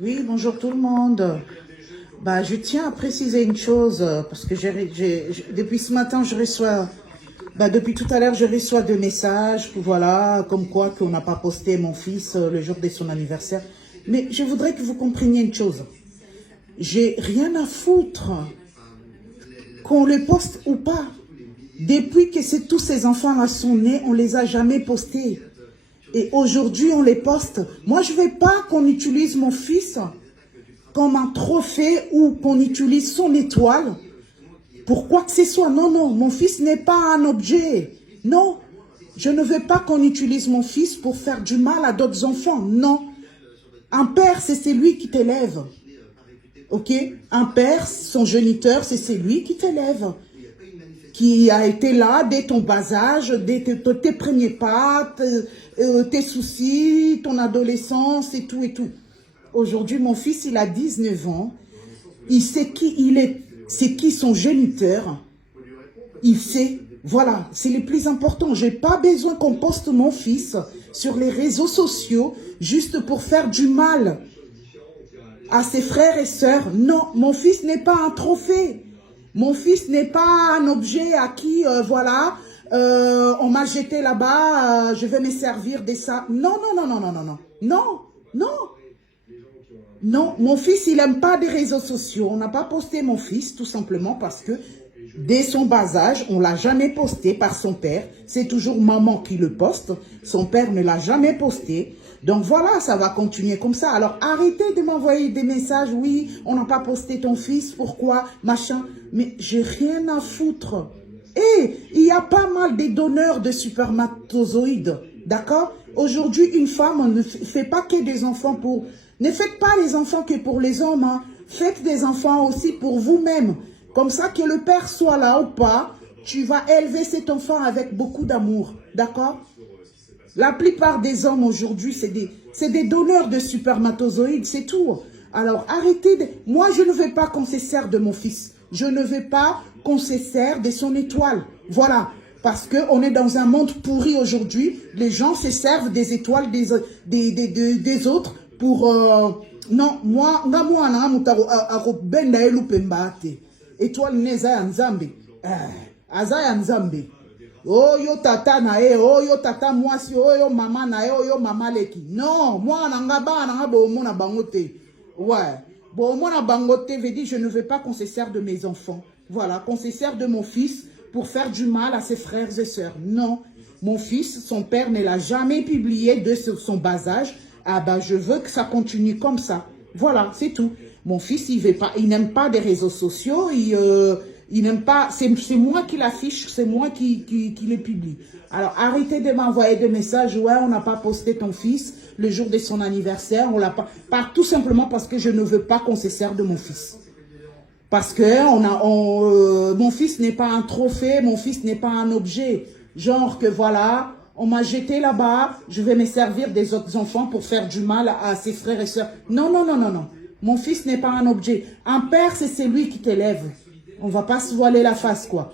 Oui, bonjour tout le monde. Bah, je tiens à préciser une chose, parce que depuis ce matin, depuis tout à l'heure, je reçois des messages, voilà, comme quoi qu'on n'a pas posté mon fils le jour de son anniversaire. Mais je voudrais que vous compreniez une chose. J'ai rien à foutre qu'on le poste ou pas. Depuis que tous ces enfants-là sont nés, on les a jamais postés. Et aujourd'hui, on les poste. Moi, je veux pas qu'on utilise mon fils comme un trophée ou qu'on utilise son étoile pour quoi que ce soit. Non, non, mon fils n'est pas un objet. Non, je ne veux pas qu'on utilise mon fils pour faire du mal à d'autres enfants. Non. Un père, c'est celui qui t'élève. Ok? Un père, son géniteur, c'est celui qui t'élève. Qui a été là dès ton bas âge, dès tes premiers pas, tes soucis, ton adolescence et tout et tout. Aujourd'hui, mon fils, il a 19 ans. Il sait qui il est, c'est qui son géniteur. Il sait, voilà, c'est le plus important. Je n'ai pas besoin qu'on poste mon fils sur les réseaux sociaux juste pour faire du mal à ses frères et sœurs. Non, mon fils n'est pas un trophée. Mon fils n'est pas un objet à qui, voilà, on m'a jeté là-bas, je vais me servir de ça. Non, non, non, non, non, non, non, non, non. Non, mon fils, il n'aime pas des réseaux sociaux. On n'a pas posté mon fils, tout simplement parce que dès son bas âge, on ne l'a jamais posté par son père. C'est toujours maman qui le poste. Son père ne l'a jamais posté. Donc voilà, ça va continuer comme ça. Alors arrêtez de m'envoyer des messages. Oui, on n'a pas posté ton fils. Pourquoi? Machin. Mais j'ai rien à foutre. Et il y a pas mal de donneurs de spermatozoïdes. D'accord? Aujourd'hui, une femme ne fait pas que des enfants pour... Ne faites pas les enfants que pour les hommes. Hein. Faites des enfants aussi pour vous-même. Comme ça, que le père soit là ou pas, tu vas élever cet enfant avec beaucoup d'amour. D'accord? La plupart des hommes aujourd'hui, c'est des donneurs de spermatozoïdes, c'est tout. Alors arrêtez de... Moi, je ne veux pas qu'on se sert de mon fils. Je ne veux pas qu'on se sert de son étoile. Voilà. Parce qu'on est dans un monde pourri aujourd'hui. Les gens se servent des étoiles des autres pour... non, moi, étoile neza ya nzambe. Aza ya nzambe. Oyo tata na e, oyo tata mwasi, oyo mama na e, oyo mama leki. Non, moi nanga ba nanga bomo na bangote. Ouais. Bomo na bangote veut dire je ne veux pas qu'on se sert de mes enfants. Voilà, qu'on se sert de mon fils pour faire du mal à ses frères et sœurs. Non. Mon fils, son père ne l'a jamais publié de son bas âge. Ah ben, je veux que ça continue comme ça. Voilà, c'est tout. Mon fils, il n'aime pas des réseaux sociaux, il n'aime pas, c'est moi qui l'affiche, c'est moi qui les publie. Alors, arrêtez de m'envoyer des messages, ouais, on n'a pas posté ton fils le jour de son anniversaire, on l'a pas, tout simplement parce que je ne veux pas qu'on se sert de mon fils. Parce que mon fils n'est pas un trophée, mon fils n'est pas un objet. Genre que voilà, on m'a jeté là-bas, je vais me servir des autres enfants pour faire du mal à ses frères et sœurs. Non, non, non, non, non. Mon fils n'est pas un objet. Un père, c'est celui qui t'élève. On ne va pas se voiler la face, quoi.